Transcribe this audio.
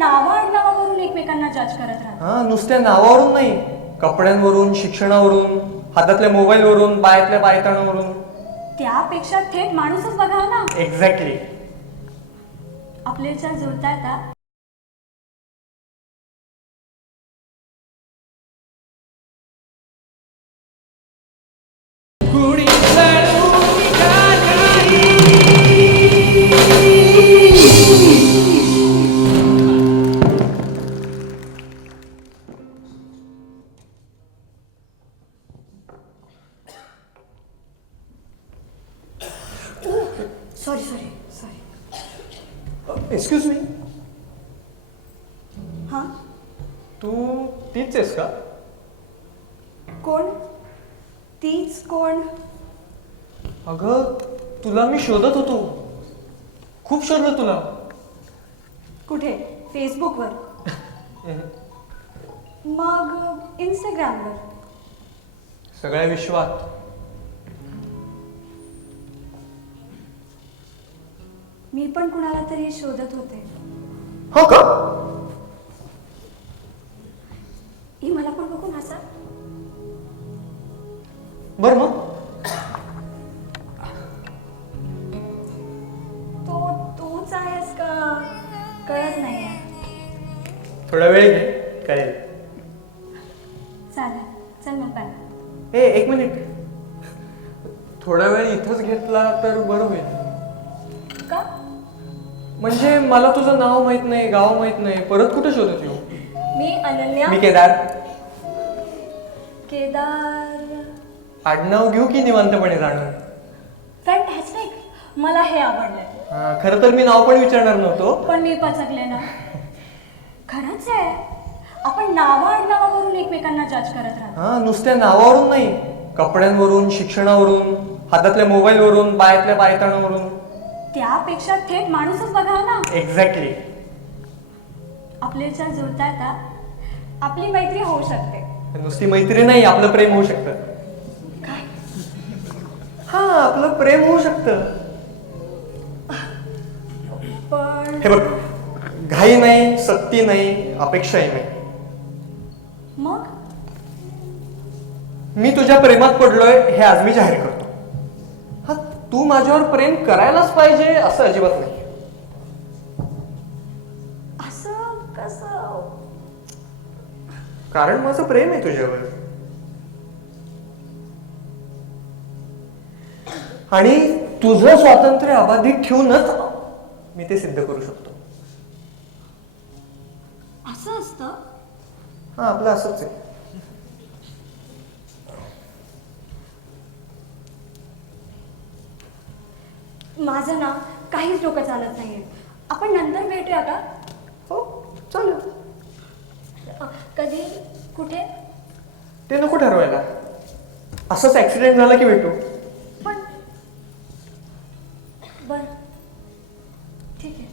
नावा आडनावावरून एकमेकांना जज करत राहतो. हा, नुसत्या नावावरून नाही, कपड्यांवरून, शिक्षणावरून, हातातल्या मोबाईलवरून, पायातल्या पायताणावरून. त्यापेक्षा थेट माणूसच बघावा ना. एक्झॅक्टली. आपले विचार जुळता येतात. Sorry sorry sorry. Excuse me, हां, तू तीच आहेस का? कोण? तीच कोण? अगं, तुला मी शोधत होतो, खूप शोधलं तुला. कुठे? फेसबुकवर? मग इंस्टाग्रामवर? सगळ्या विश्वात. मी पण कुणाला तरी शोधत होते. हो का? ही मला पण बघून हसा. बर मग तो तूच आहेस का कळत नाहीये. थोडा वेळ घे, कळेल. चालेल, चल मग काय. ए, एक मिनिट. थोडा वेळ इथंच घेतला तर बरं होईल. का? म्हणजे मला तुझं नाव माहित नाही, गाव माहित नाही, परत कुठे शोधत येऊ? मी अनन्या. मी केदार. केदार. आडनाव घेऊ की निवांतपणे जाणं? फॅन्टॅस्टिक, मला हे आवडलंय. हा, खरं तर मी नाव पण विचारणार नव्हतो. पण मी पचकले ना. खरंच आहे, आपण नावा आडनावावरून एकमेकांना जज करत राहतो. हा, नुसत्या नावावरून नाही, कपड्यांवरून, शिक्षणावरून, हातातल्या मोबाईलवरून, पायातल्या पायताणावरून. त्यापेक्षा थेट माणूसच बघावा ना. एक्झॅक्टली. आपले विचार जुळता येतात. आपली मैत्री होऊ शकते. नुसती मैत्री नाही, आपलं प्रेम होऊ शकतं. काय? हा, आपलं प्रेम होऊ शकतं. पण हे बघ, घाई नाही, सक्ती नाही, अपेक्षाही नाही. मग मी तुझ्या प्रेमात पडलोय हे आज मी जाहीर करतो. हा, तू माझ्यावर प्रेम करायलाच पाहिजे असं अजिबात नाही. असं कसं? कारण माझं प्रेम आहे तुझ्यावर. आणि तुझं स्वातंत्र्य अबाधित ठेवूनच मी ते सिद्ध करू शकतो. असं असतं? हा, आपलं असंच आहे. माझं ना काहीच डोकं चालत नाहीये. आपण नंतर भेटूया का? हो, चालेल. कधी? कुठे? ते नको ठरवायला. असंच ऍक्सिडेंट झाला की भेटू. पण बर, ठीक आहे.